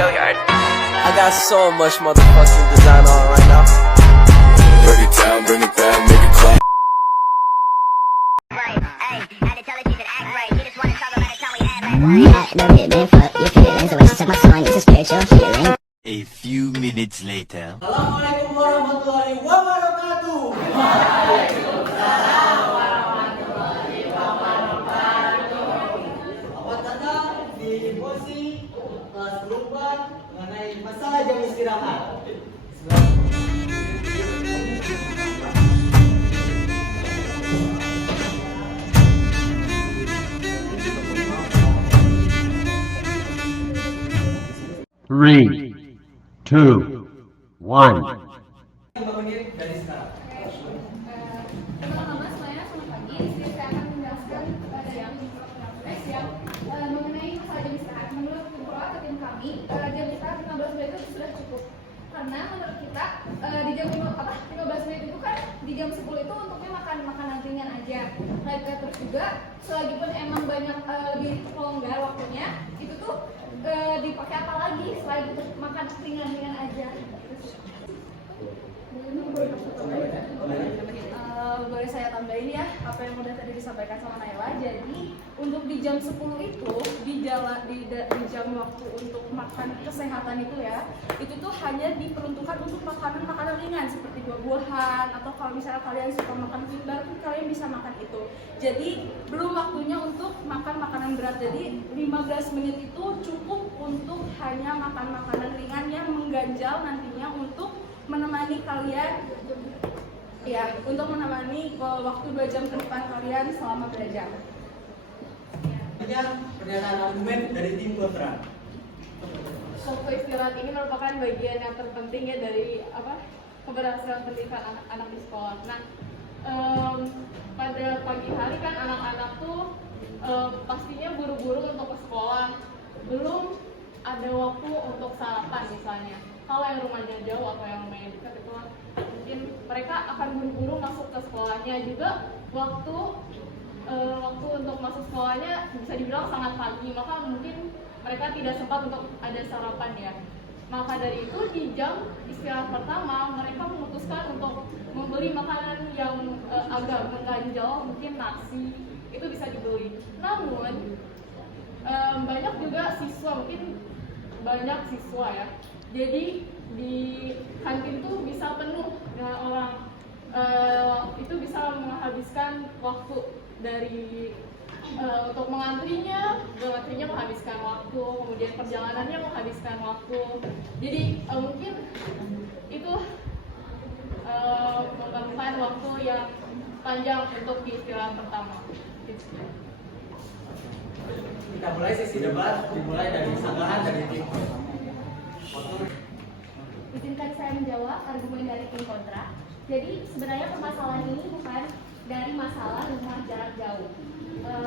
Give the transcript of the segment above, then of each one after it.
I got so much motherfucking design on right now. Bring it down, bring it back, make it clap. A few minutes later. Assalamualaikum warahmatullahi wabarakatuh. Selamat datang di Bosi kelas berubah mengenai masalah jam istirahat. Three, two, one. 5 menit dari sekarang. Teman-teman semuanya, selamat pagi. Di sini saya akan menjelaskan mengenai masalah jam istirahat. Menurut tim pro atau tim kami, jam istirahat 15 menit itu sudah cukup. Karena menurut kita di jam 15 menit itu kan di jam 10 itu untuknya makan makanan ringan aja. Terus juga selagipun emang banyak lebih longgar waktunya, itu tuh dipakai apa lagi selain untuk makan ringan-ringan aja. Boleh saya tambahin ya apa yang udah tadi disampaikan sama Naila. Jadi untuk di jam 10 itu di jam waktu untuk makan kesehatan itu ya, itu tuh hanya diperuntukkan untuk makanan-makanan ringan seperti buah-buahan, atau kalau misalnya kalian suka makan baru kalian bisa makan itu. Jadi belum waktunya untuk makan makanan berat. Jadi 15 menit itu cukup untuk hanya makan makanan ringan yang mengganjal nantinya untuk menemani kalian ya, untuk menemani waktu 2 jam ke depan kalian selama belajar. Pernyataan argumen dari tim kontra. Waktu istirahat ini merupakan bagian yang terpenting ya dari keberhasilan pendidikan anak-anak di sekolah. Nah, pada pagi hari kan anak-anak tuh pastinya buru-buru untuk ke sekolah, belum ada waktu untuk sarapan misalnya. Kalau yang rumahnya jauh atau yang rumahnya dekat itu mungkin mereka akan buru-buru masuk ke sekolahnya. Juga waktu untuk masuk sekolahnya bisa dibilang sangat pagi, maka mungkin mereka tidak sempat untuk ada sarapan ya. Maka dari itu di jam istirahat pertama mereka memutuskan untuk membeli makanan yang agak mengganjal, mungkin nasi itu bisa dibeli. Namun banyak juga siswa, mungkin banyak siswa ya, jadi di kantin tuh bisa penuh dengan orang, itu bisa menghabiskan waktu dari untuk mengantrinya menghabiskan waktu, kemudian perjalanannya menghabiskan waktu. Jadi mungkin itu memerlukan waktu yang panjang untuk di istirahat pertama. Kita mulai sesi debat, dimulai dari sanggahan dari tim. Izinkan saya menjawab argumen dari tim kontra. Jadi sebenarnya permasalahan ini bukan dari masalah rumah jarak jauh.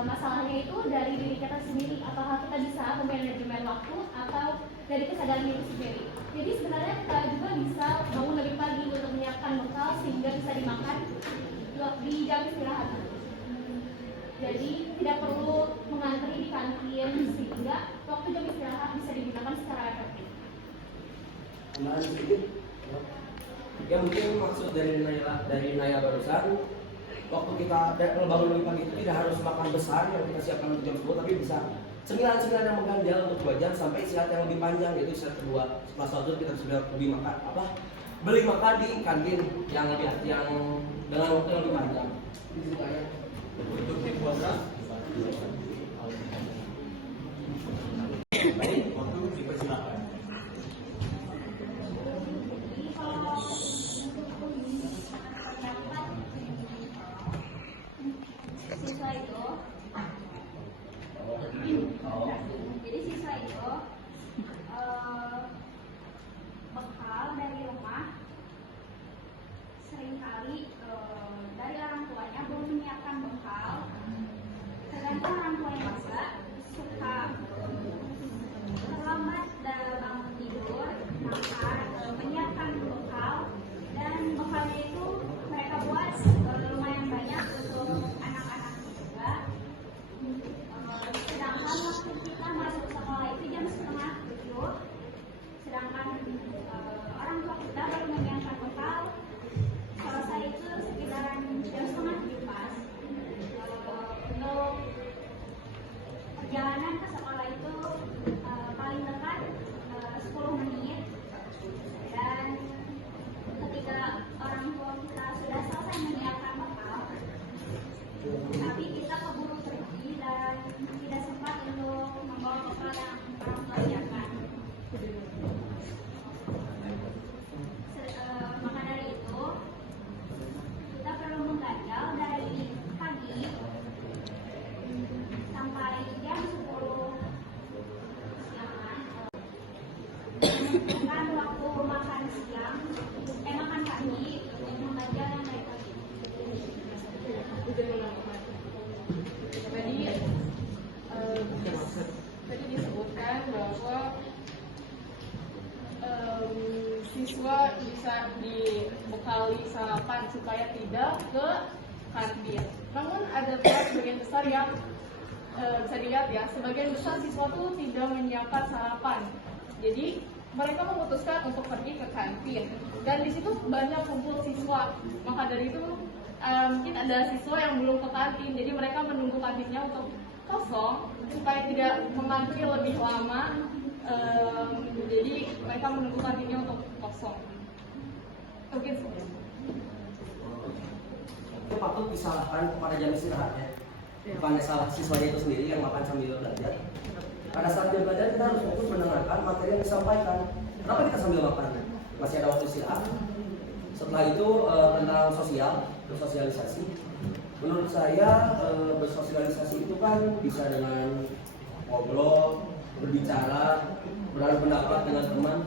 Masalahnya itu dari diri kita sendiri, apakah kita bisa memanajemen waktu atau dari kesadaran diri sendiri. Jadi sebenarnya kita juga bisa bangun lebih pagi untuk menyiapkan bekal sehingga bisa dimakan di jam istirahat. Jadi tidak perlu mengantri di kantin sehingga waktu jam istirahat bisa digunakan secara efektif. Tambahan sedikit. Ya mungkin maksud dari Naya barusan, waktu kita bangun lebih pagi itu tidak harus makan besar yang kita siapkan untuk jam 10, tapi bisa cemilan-cemilan yang mengganjal untuk 2 jam sampai istirahat yang lebih panjang, yaitu istirahat kedua. Setelah sholat itu kita sudah beli makan di kantin yang dengan waktu yang lebih panjang. Untuk tim kontra. Waktu dipersilakan. Siswa itu, jadi siswa itu bekal dari rumah seringkali dari orang tuanya belum menyiapkan bekal, sedangkan orang orang tua iyakan. Maka dari itu kita perlu mengganjal dari pagi sampai jam 10 siangan, menentukan waktu makan siang, makan pagi untuk mengganjal yang dari pagi. Tadi disebutkan bahwa siswa bisa dibekali sarapan supaya tidak ke kantin. Namun ada pula sebagian besar yang bisa dilihat ya, sebagian besar siswa tuh tidak menyiapkan sarapan. Jadi mereka memutuskan untuk pergi ke kantin dan di situ banyak kumpul siswa. Maka dari itu mungkin ada siswa yang belum ke kantin, jadi mereka menunggu kantinnya untuk kosong supaya tidak mengantri lebih lama. Jadi mereka menunggu kantinnya untuk kosong. Mungkin seperti itu. Itu patut disalahkan kepada jam istirahatnya. Bukan salah siswanya itu sendiri yang makan sambil belajar. Pada saat dia belajar kita harus fokus mendengarkan materi yang disampaikan. Kenapa kita sambil makan? Masih ada waktu istirahat. Setelah itu tentang bersosialisasi. Menurut saya bersosialisasi itu kan bisa dengan ngobrol, berbicara, beradu pendapat dengan teman.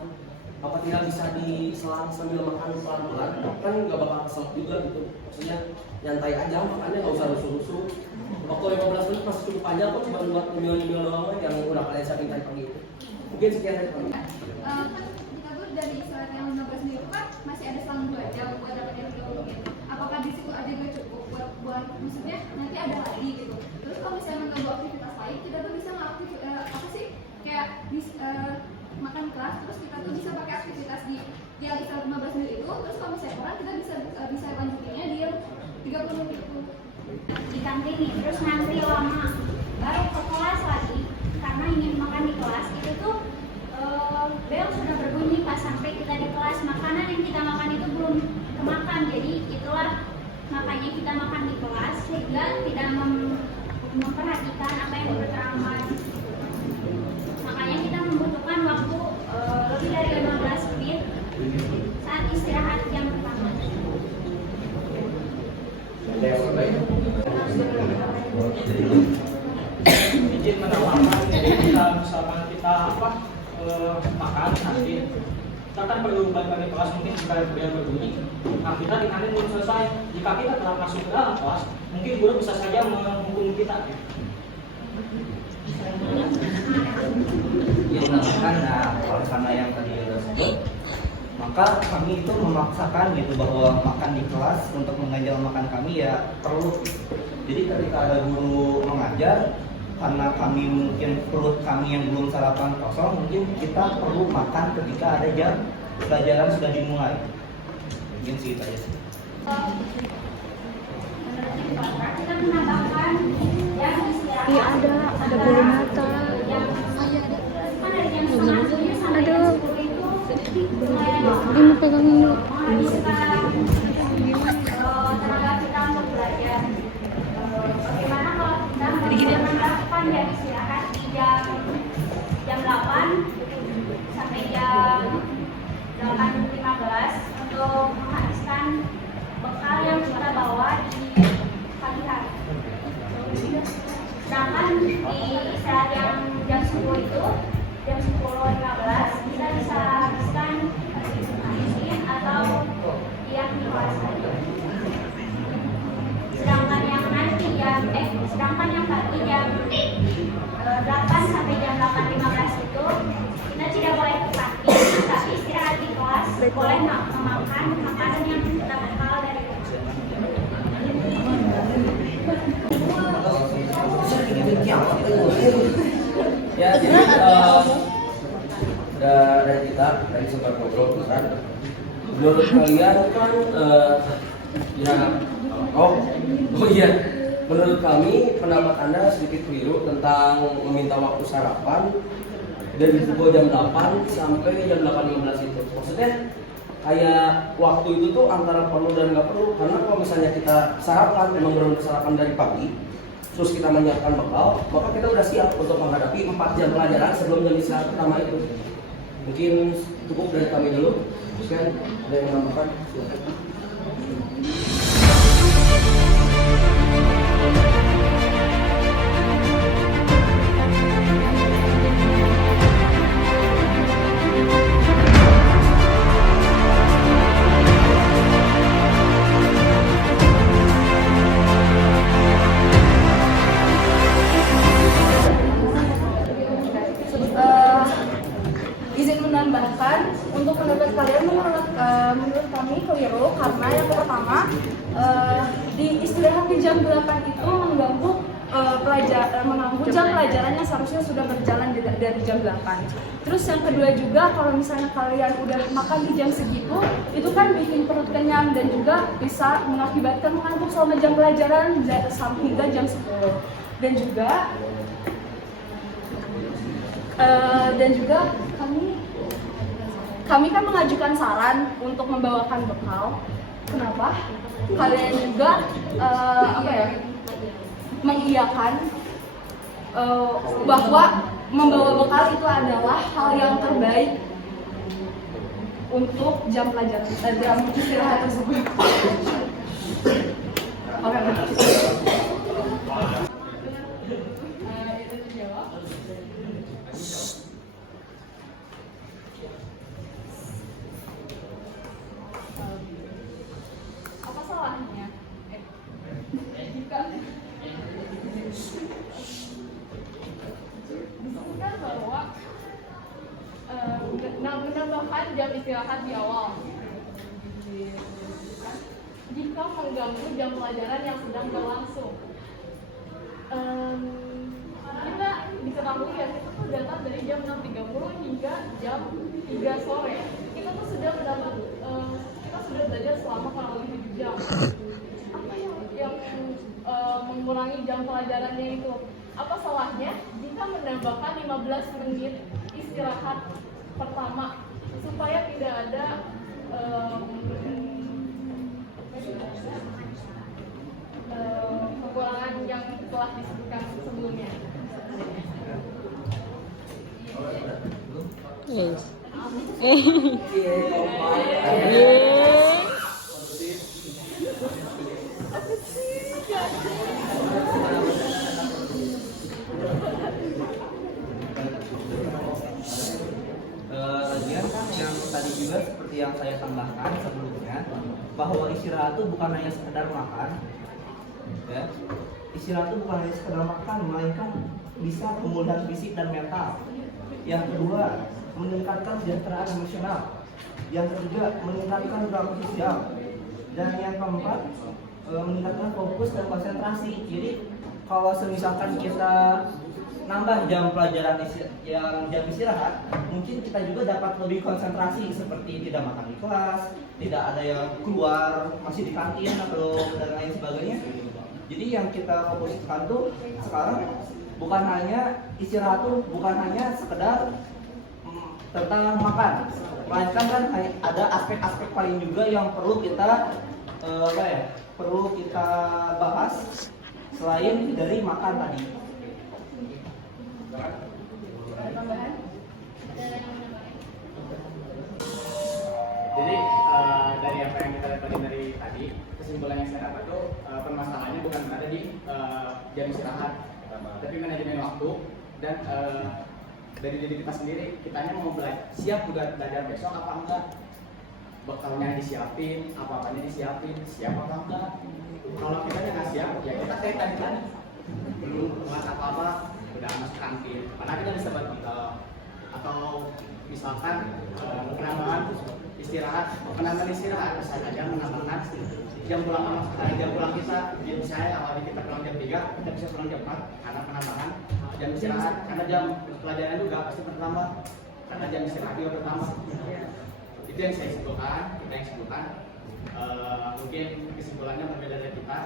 Apa tidak bisa diselang sambil makan pelan-pelan? Kan nggak bakal kesel juga gitu. Maksudnya nyantai aja, makannya nggak usah rusuh-rusuh. Waktu 15 menit masih cukup panjang kok, cuma buat nyemil-nyemil doang yang udah kalian siapin tadi pagi itu. Mungkin sekian dari kami. Kan kita tuh dari istirahat yang 15 menit itu kan masih ada selang 2 jam buat dapetin ilmu gitu. Apakah di situ aja gak cukup buat maksudnya nanti ada lagi gitu. Terus kalau misalnya mengganggu aktivitas lain, kita tuh bisa apa sih kayak makan kelas, terus kita tuh bisa pakai aktivitas di yang istirahat 15 menit itu. Terus kalau misalnya kurang, kita bisa lanjutinnya di yang 30 menit itu. Di kantin nih, terus ngantri lama baru ke kelas lagi karena ingin makan di kelas. Itu tuh bel sudah berbunyi pas sampai kita di kelas, makanan yang kita makan itu belum kemakan. Jadi itulah makanya kita makan di kelas sehingga tidak memperhatikan apa yang berterangkan. Makanya kita membutuhkan waktu lebih dari 15 menit saat istirahat jam pertama. Izin menawarkan, jadi misalkan kita makan nanti kita kan perlu balik ke kelas, mungkin jika beliau berbunyi, nah kita di kantin belum selesai. Jika kita telah masuk ke dalam kelas, mungkin guru bisa saja menghukum kita. Ya menambahkan, oleh karena yang tadi sudah sebut, maka kami itu memaksakan gitu bahwa makan di kelas untuk mengganjal makan kami ya perlu. Jadi ketika ada guru mengajar, karena kami mungkin perut kami yang belum sarapan kosong, mungkin kita perlu makan ketika ada jam pelajaran sudah dimulai. Mungkin sih itu aja sih. Kita menambahkan yang istirahat. Iya ada bulu mata. Kan dari jam setengah 7 sampai jam 10 itu Ini pegang dulu. menghabiskan tenaga kita untuk belajar. Bagaimana kalau kita menerapkan jam istirahat di jam 8 sampai jam 8.15 untuk menghabiskan bekal yang kita bawa di pagi hari. Sedangkan di istirahat yang jam 10 itu, jam 10.15 kita bisa habiskan mesin atau yang di kelas saja. Sedangkan yang nanti sedangkan yang pagi jam 8 sampai jam 8.15 itu kita tidak boleh ke kantin, tapi istirahat di kelas boleh memakan makanan yang kita bekal dari Ya, jadi dari kita tadi sempat ngobrol kan. Menurut kalian kan menurut kami pendapat Anda sedikit keliru tentang meminta waktu sarapan dari pukul jam 8 sampai jam 8.15 itu. Maksudnya kayak waktu itu tuh antara perlu dan nggak perlu, karena kalau misalnya kita sarapan, memang benar-benar sarapan dari pagi, terus kita menyiapkan bekal, maka kita udah siap untuk menghadapi 4 jam pelajaran sebelum jam istirahat pertama itu. Mungkin cukup dari kami dulu. Sekian, ada yang menambahkan? Silakan. Izin menambahkan untuk pendapat kalian menurut kami keliru karena yang pertama di istirahat di jam 8 itu mengganggu jam pelajaran yang seharusnya sudah berjalan dari jam 8. Terus yang kedua juga kalau misalnya kalian udah makan di jam segitu itu kan bikin perut kenyang dan juga bisa mengakibatkan mengantuk selama jam pelajaran hingga jam 10. Dan juga kami kan mengajukan saran untuk membawakan bekal. Kenapa? Kalian juga mengiyakan bahwa membawa bekal itu adalah hal yang terbaik untuk jam pelajaran jam istirahat tersebut. Oke. Apa salahnya? Disebutkan bahwa menambahkan jam istirahat di awal jika mengganggu jam pelajaran yang sedang berlangsung. Kita diketahui ya, kita tuh datang dari jam 6.30 hingga jam 3 sore. Kita tuh sudah mendapat kita sudah belajar selama kurang lebih 7 jam. Apa yang mengurangi jam pelajarannya itu? Apa salahnya jika menambahkan 15 menit istirahat pertama supaya tidak ada kekurangan yang telah disebutkan sebelumnya. Yes. Lagian kan yang tadi juga seperti yang saya tambahkan sebelumnya, bahwa istirahat itu bukan hanya sekedar makan, ya. Istirahat itu bukan hanya sekedar makan, melainkan bisa pemulihan fisik dan mental. Yang kedua, meningkatkan kesejahteraan emosional. Yang ketiga, meningkatkan relasi sosial. Dan yang keempat, meningkatkan fokus dan konsentrasi. Jadi kalau misalkan kita nambah jam pelajaran yang jam istirahat, mungkin kita juga dapat lebih konsentrasi, seperti tidak makan di kelas, tidak ada yang keluar masih di kantin atau dan lain sebagainya. Jadi yang kita fokuskan tuh sekarang bukan hanya istirahat tuh bukan hanya sekedar tentang makan, melainkan kan ada aspek-aspek lain juga yang perlu kita perlu kita bahas selain dari makan tadi. Jadi dari apa yang kita dapat dari tadi, kesimpulan yang saya dapat tuh permasalahannya bukan berada di jam istirahat, tapi manajemen waktu dan dari diri kita sendiri. Kitanya mau siap udah belajar besok apa enggak, bekalnya disiapin, apa-apanya disiapin, siap apa enggak. Kalau kita nggak siap, ya kita kayak tadi kan belum kelas apa-apa udah masuk kantin, karena kita bisa buat bekal. Atau misalkan penambahan istirahat bisa saja menambahkan jam pulang kita. Jadi misalnya awalnya kita pulang jam 3, kita bisa pulang jam 4 karena penambahan jam istirahat, karena jam pelajaran juga pasti bertambah karena jam istirahat juga bertambah. Itu yang saya simpulkan, kita yang simpulkan. Mungkin kesimpulannya berbeda dari kita,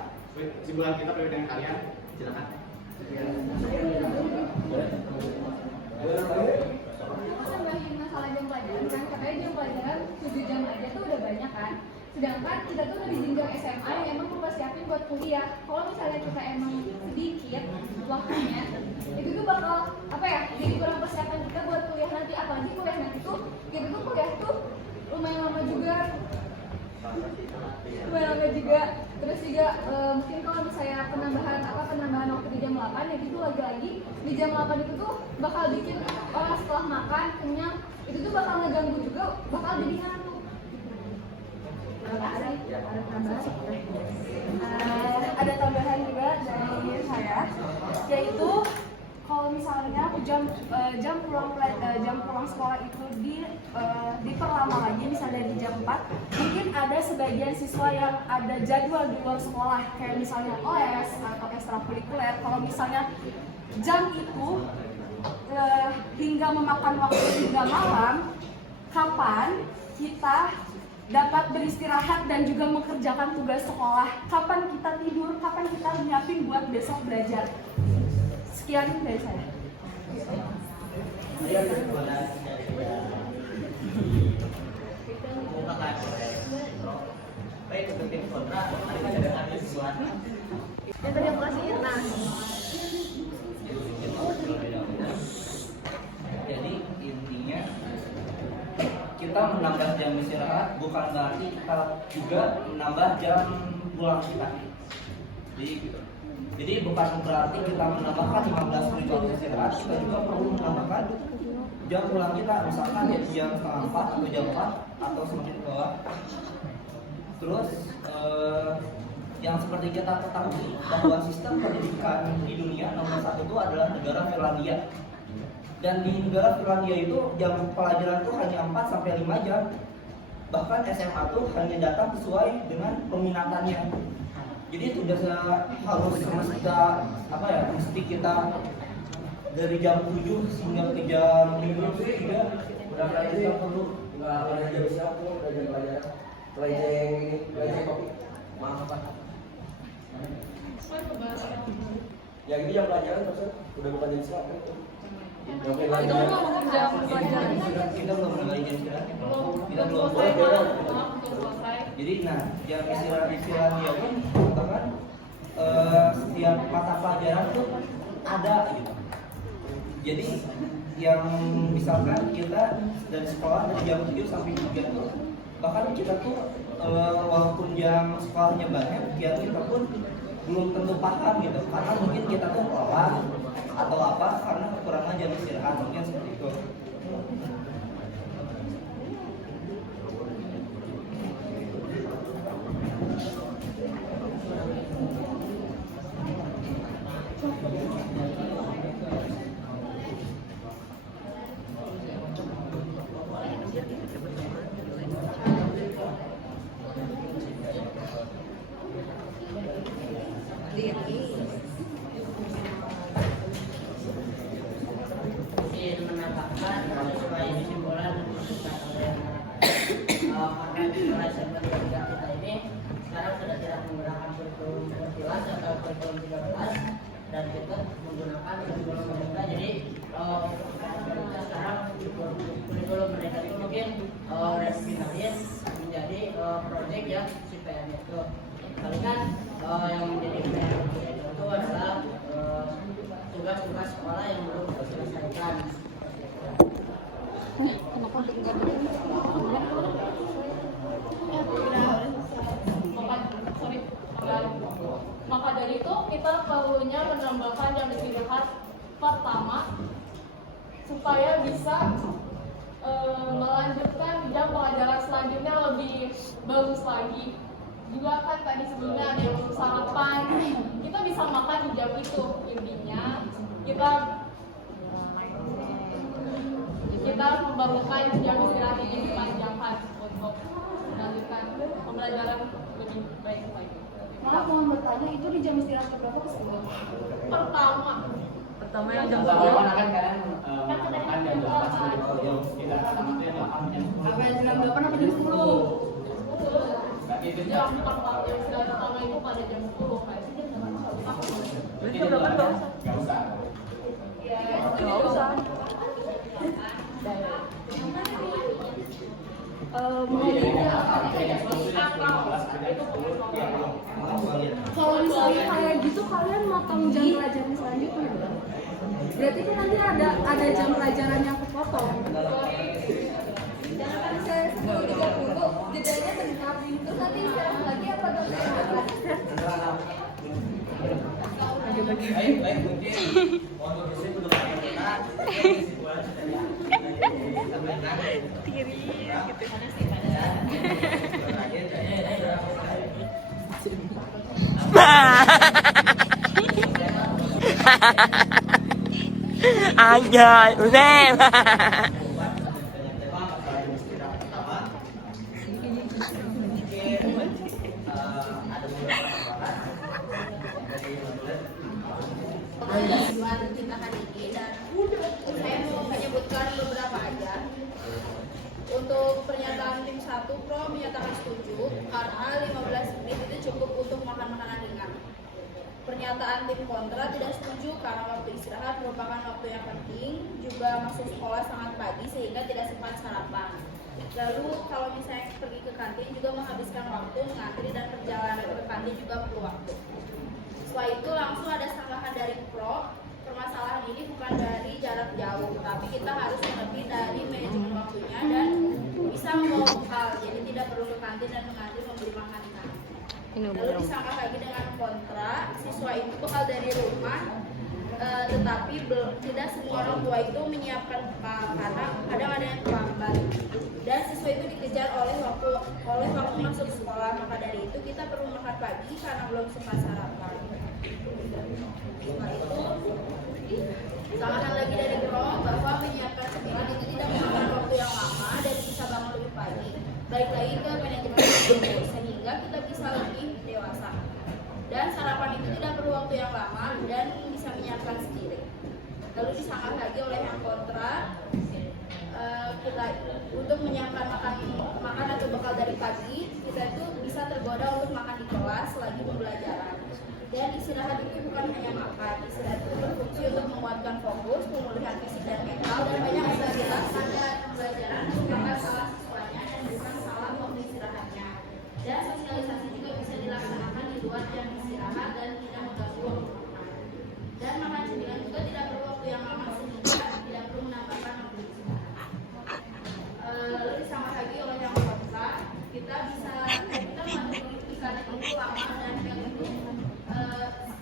kesimpulan kita berbeda dengan kalian. Silakan. Nambahin masalah jam pelajaran kan, katanya jam pelajaran 7 jam aja tuh udah banyak kan. Sedangkan kita tuh udah di jenjang SMA yang emang mempersiapin buat kuliah. Kalau misalnya kita emang sedikit waktunya, itu tuh bakal apa ya? Jadi kurang persiapan kita buat kuliah nanti. Apalagi kuliah nanti tuh, kita tuh kuliah tuh lumayan lama juga. Terus juga mungkin kalau misalnya penambahan waktu di jam 8 ya gitu lagi-lagi di jam 8 itu tuh bakal bikin orang setelah makan kenyang, itu tuh bakal ngeganggu juga, bakal jadi ngantuk. Ada tambahan juga dari saya, yaitu kalau misalnya jam pulang sekolah itu diperlama lagi, misalnya dari jam 4, mungkin ada sebagian siswa yang ada jadwal di luar sekolah, kayak misalnya OS atau ekstrakurikuler. Kalau misalnya jam itu hingga memakan waktu hingga malam, kapan kita dapat beristirahat dan juga mengerjakan tugas sekolah? Kapan kita tidur? Kapan kita nyiapin buat besok belajar? Sekian dari saya. Baik, untuk tim kontra, ada sesuatu. Yang tadi aku kasih Irna. Jadi intinya kita menambah jam istirahat bukan berarti kita juga menambah jam pulang kita. Jadi bukan berarti kita menambahkan 15 menit waktu istirahat, kita juga perlu menambahkan jam pulang kita, misalkan ya jam 3:30 atau jam 4 atau semakin ke bawah. Terus yang seperti kita ketahui bahwa sistem pendidikan di dunia nomor 1 itu adalah negara Finlandia. Dan di negara Finlandia itu jam pelajaran tuh hanya 4 sampai 5 jam. Bahkan SMA tuh hanya datang sesuai dengan peminatannya. Jadi itu udah harus mesti kita dari jam 7 hingga ke jam 5 juga Udah belajar yang perlu, nggak belajar siapa, belajar belajar kopi. Maaf Pak. Ya ini yang pelajaran maksud udah bukan jam siapa itu. Itu ngomongin jam pelajaran. Kita belum mulai jam istirahat. Kita belum Selesai, mulai. belum selesai. Jadi jam istirahat dia pun katakan setiap mata pelajaran tuh ada gitu. Jadi yang misalkan kita dari sekolah dari jam 7 sampai 3 tuh bahkan kita tuh walaupun jam sekolahnya banyak kita pun belum tentu paham gitu, karena mungkin kita tuh lelah atau apa karena kekurangan jam istirahat, mungkin seperti itu. Menambahkan sesuai kesimpulan konten kelas yang ketiga kita ini sekarang sudah tidak menggunakan kurikulum 14 atau kurikulum 13 dan kita menggunakan kurikulum mereka. Jadi kita sekarang kurikulum mereka itu mungkin revitalisasi menjadi proyek yang CPM itu. Palingan yang menjadi PR itu adalah tugas-tugas sekolah yang belum diselesaikan. Kenapa enggak begini? Maka dari itu kita perlunya menambahkan jam istirahat pertama supaya bisa melanjutkan jam pelajaran selanjutnya lebih bagus lagi. Juga kan tadi sebelumnya ada yang mau sarapan, kita bisa makan di jam itu. Intinya kita membangunkan jam istirahat ini dipanjangkan untuk melanjutkan pembelajaran lebih baik lagi. Maaf mau bertanya, itu di jam istirahat berapa kesini? Pertama yang jam Kan kalian makan jam 8 kita Apa yang jam 8 apa jam 10? Jam istirahat pertama itu pada jam 10 kan? Berarti jam 8 nggak usah. Nggak usah. Kalau misalnya kayak gitu kalian motong jam pelajaran selanjutnya, berarti kan nanti ada jam pelajaran yang kepotong. Jangan misalnya 10.30 jedanya bentar, terus nanti istirahat lagi apa dong? Anjay, Unem. Kita hari ini dan saya mau menyebutkan beberapa aja. Untuk pernyataan tim 1 pro menyatakan setuju karena 15 menit itu cukup untuk makan makanan ringan. Pernyataan tim kontra tidak setuju karena waktu istirahat merupakan waktu yang penting, juga masuk sekolah sangat pagi sehingga tidak sempat sarapan. Lalu kalau misalnya pergi ke kantin juga menghabiskan waktu mengantri dan perjalanan ke kantin juga perlu waktu. Setelah itu langsung ada sanggahan dari pro. Permasalahan ini bukan dari jarak jauh, tapi kita harus lebih dari manajemen waktunya dan bisa membawa bekal, jadi tidak perlu ke kantin dan mengantri membeli makanan. Lalu disangka lagi dengan kontra, siswa itu bekal dari rumah, tetapi tidak semua orang tua itu menyiapkan bekal karena kadang ada yang terlambat. Dan siswa itu dikejar oleh waktu masuk sekolah, maka dari itu kita perlu makan pagi karena belum sempat sarapan. Setelah itu, sanggahan lagi dari pro bahwa menyiapkan cemilan itu tidak memakan waktu yang lama dan bisa bangun lebih pagi. Baik lagi ke manajemen waktu sehingga kita bisa lebih dewasa. Dan sarapan itu tidak perlu waktu yang lama dan bisa menyiapkan sendiri. Lalu disangka lagi oleh yang kontra, kita untuk menyiapkan makan atau bekal dari pagi, kita itu bisa tergoda untuk makan di kelas lagi pembelajaran. Dan istirahat itu bukan hanya makan, istirahat itu berfungsi untuk menguatkan fokus, pemulihan fisik dan mental, dan banyak aktivitas pada pembelajaran bukan salah siswanya dan bukan salah waktu istirahatnya. Dan sosialisasi juga bisa dilaksanakan di luar jam istirahat dan tidak mengganggu waktu makan. Dan makan cemilan juga tidak perlu waktu yang lama sehingga tidak perlu menambahkan waktu istirahat. Lalu disangka lagi oleh yang kontra, kita mengatur istirahat itu lama dan yang itu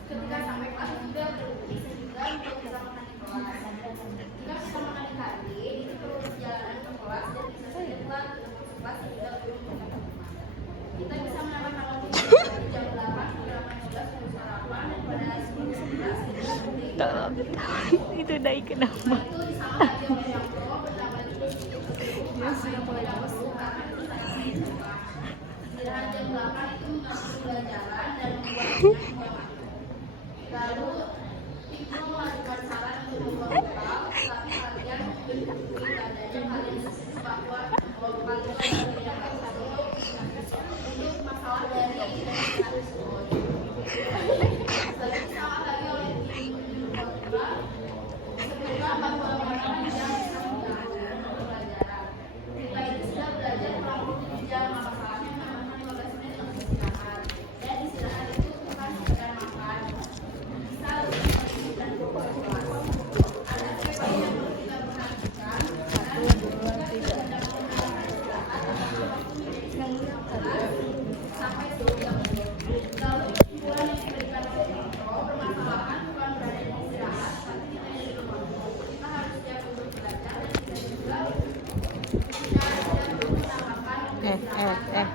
ketika sampai kelas juga berhenti sehingga untuk bisa makan di kelas. Jika kita makan di kantin, itu perlu perjalanan ke kelas dan bisa saja telat masuk kelas sehingga belum makan di rumah. Kita bisa menambahkan waktu dari jam 8 sampai 8.15 untuk sarapan dan pada 10.11 kita berhenti. Itu dari kenapa? Itu disangka lagi oleh yang pro bernama dia sudah mulai masuk karena itu sangat rumah. Istirahat jam 8 itu mengatur pelajaran dan membuat lalu itu mengajukan saran untuk membawa bekal, tapi kalian mengikuti adanya kalian bahwa membawa bekal itu adalah yang satu untuk masalah dari tersebut. Lalu sama lagi oleh tim kontra, semoga bahwa makanan yang bisa mengganggu pelajaran. Kita itu sudah belajar kurang lebih 7 jam, masalahnya menambahkan 15 menit untuk istirahat. Dan istirahat itu bukan sekedar makan.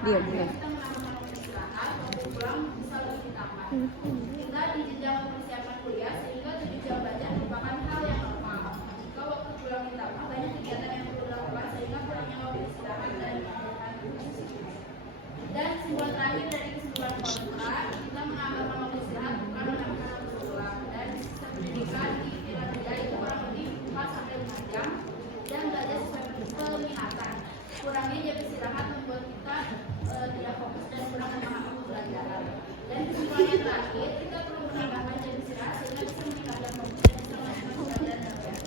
Diam. Hingga di jenjang persiapan kuliah sehingga 7 jam belajar merupakan hal yang normal. Jika waktu pulang ditambah banyak kegiatan yang perlu dilakukan sehingga kurangnya waktu istirahat dan melakukan dan kesimpulan terakhir dari kesimpulan kontra, kita menambahkan waktu istirahat bukan menambahkan waktu pulang. Dan sistem pendidikan di Finlandia itu kurang lebih 4 sampai 5 jam dan belajar sesuai peminatan. Kurangnya jam istirahat membuat kita tidak fokus dan kurang memahami pelajaran. Dan kesimpulan yang terakhir, kita perlu menambahkan jam istirahat sehingga bisa meningkatkan fokus dan bisa melakukan pelajaran dengan baik.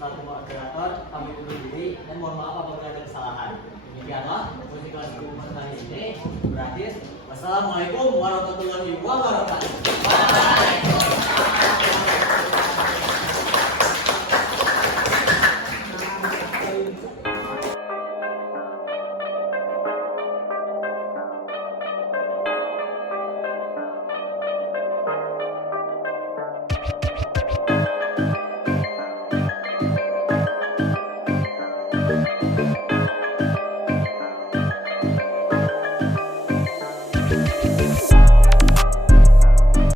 selaku moderator kami undur diri dan mohon maaf apabila ada kesalahan. Demikianlah musik kelas hukum kali ini berakhir. Wassalamualaikum warahmatullahi wabarakatuh.